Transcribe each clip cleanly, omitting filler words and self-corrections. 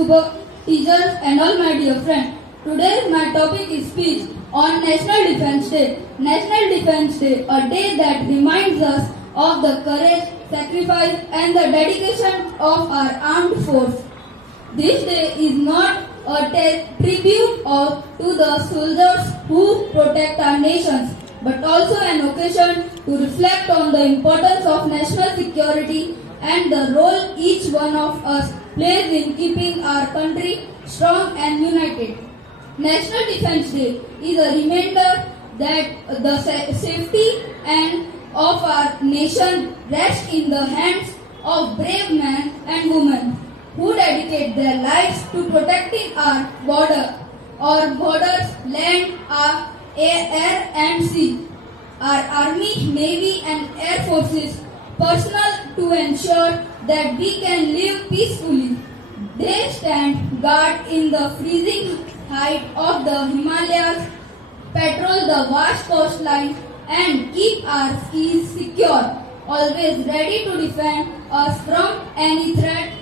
Subha, teachers and all my dear friends. Today my topic is speech on National Defence Day. National Defence Day, a day that reminds us of the courage, sacrifice and the dedication of our armed force. This day is not a tribute to the soldiers who protect our nations, but also an occasion to reflect on the importance of national security and the role each one of us plays in keeping our country strong and united. National Defence Day is a reminder that the safety and of our nation rests in the hands of brave men and women who dedicate their lives to protecting our borders, land, our air and sea. Our army, navy and air forces personal to ensure that we can live peacefully. They stand guard in the freezing height of the Himalayas, patrol the vast coastline and keep our seas secure, always ready to defend us from any threat.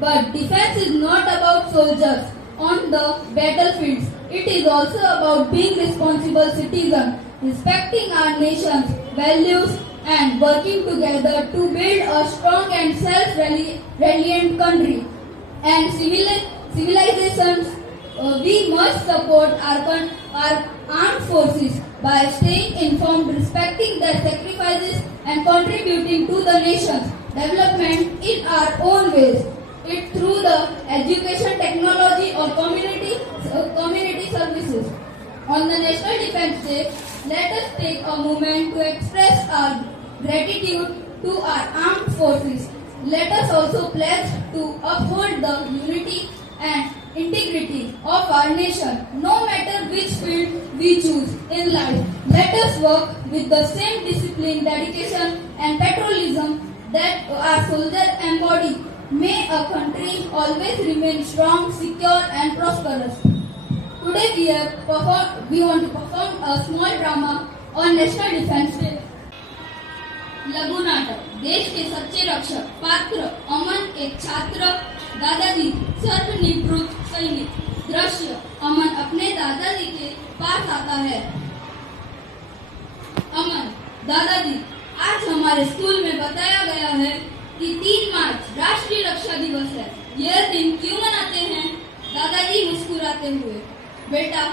But defense is not about soldiers on the battlefields. It is also about being responsible citizens, respecting our nation's values and working together to build a strong and self-reliant country. And civilizations, we must support our armed forces by staying informed, respecting their sacrifices and contributing to the nation's development in our own ways. It through the education, technology or community services. On the National Defence Day, let us take a moment to express our gratitude to our armed forces. Let us also pledge to uphold the unity and integrity of our nation, no matter which field we choose in life. Let us work with the same discipline, dedication and patriotism that our soldiers embody. May a country always remain strong, secure and prosperous. Today we want to perform a small drama on National Defence Day. लघु नाटक देश के सच्चे रक्षक पात्र अमन एक छात्र दादाजी सर्वनिवृत्त सैनिक दृश्य अमन अपने दादाजी के पास आता है। अमन दादाजी आज हमारे स्कूल में बताया गया है कि 3 मार्च राष्ट्रीय रक्षा दिवस है। यह दिन क्यों मनाते हैं? दादाजी मुस्कुराते हुए बेटा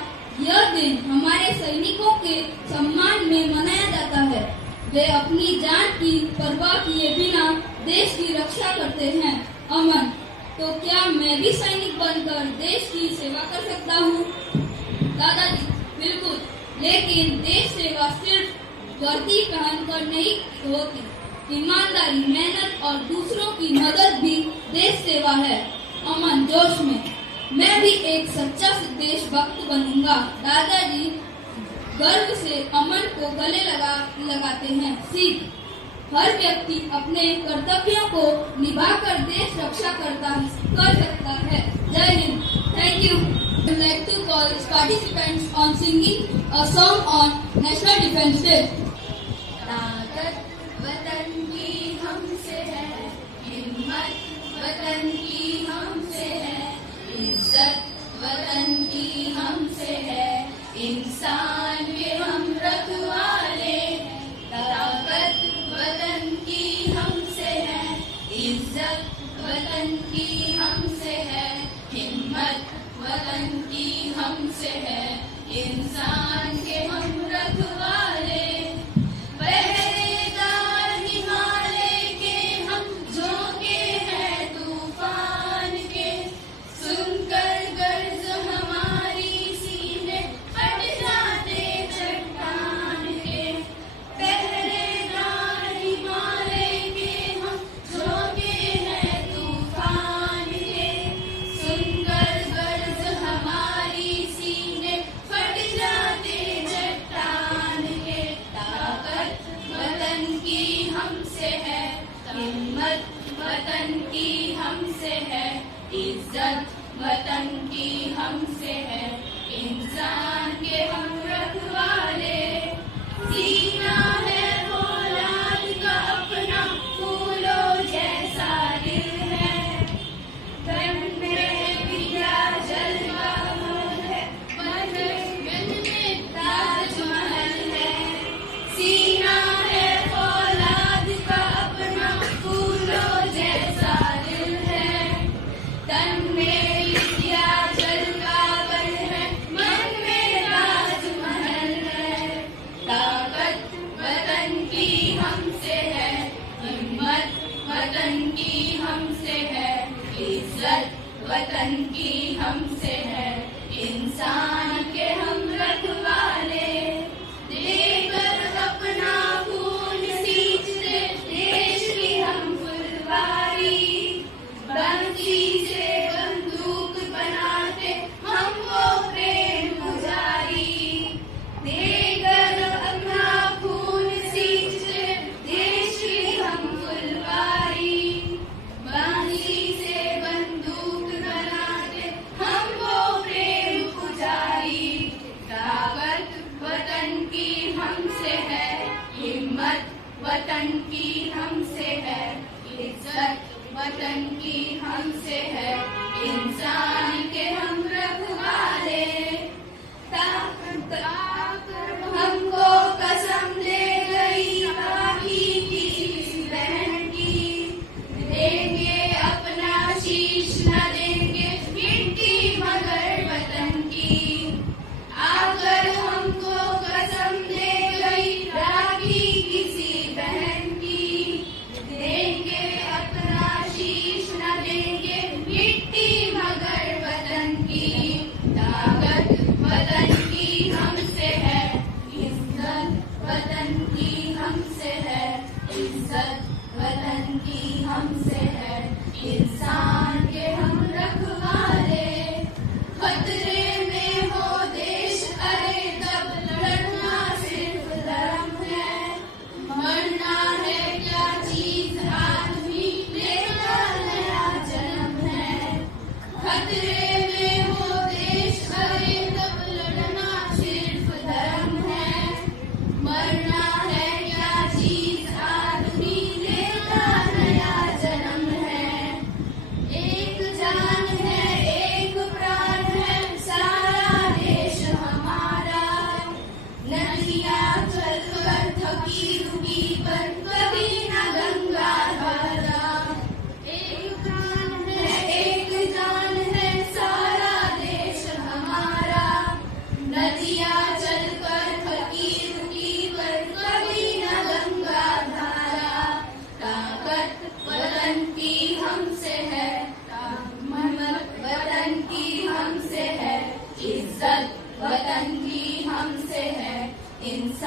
यह दिन हमारे सैनिकों के सम्मान में मनाया जाता है। वे अपनी जान की परवाह किए बिना देश की रक्षा करते हैं। अमन तो क्या मैं भी सैनिक बनकर देश की सेवा कर सकता हूँ? दादाजी बिल्कुल, लेकिन देश सेवा सिर्फ वर्दी पहनकर नहीं होती। ईमानदारी, मेहनत और दूसरों की मदद भी देश सेवा है। अमन जोश में मैं भी एक सच्चा देशभक्त बनूंगा। दादाजी गर्व से अमन को गले लगाते हैं। सीख हर व्यक्ति अपने कर्तव्यों को निभाकर देश रक्षा कर सकता है। जय Hind. Thank you. I would like to call participants on singing a song on National Defence Day. ताकत वतन की हमसे है, हिम्मत वतन की हमसे है, इज्जत वतन की हमसे है, इंसान के हम रखवाले हैं। ताकत वतन की हमसे है, इज्जत वतन की हमसे है, हिम्मत वतन की हमसे है, इंसान के हम रखवाले। पहरेदार हिमालय के हम झोंके हैं तूफान के, सुनकर गर्ज हमारी सीने फट जाते चट्टान के। पहरेदार हिमालय के हम झोंके हैं तूफान के, सुनकर गर्ज हमारी सीने फट जाते चट्टान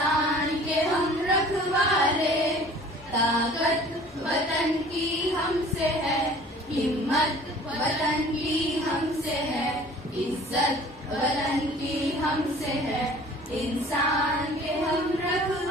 इंसान के हम रखवाले। ताकत वतन की हमसे है, हिम्मत वतन की हमसे है, इज्जत वतन की हमसे है, इंसान के हम रखवाले।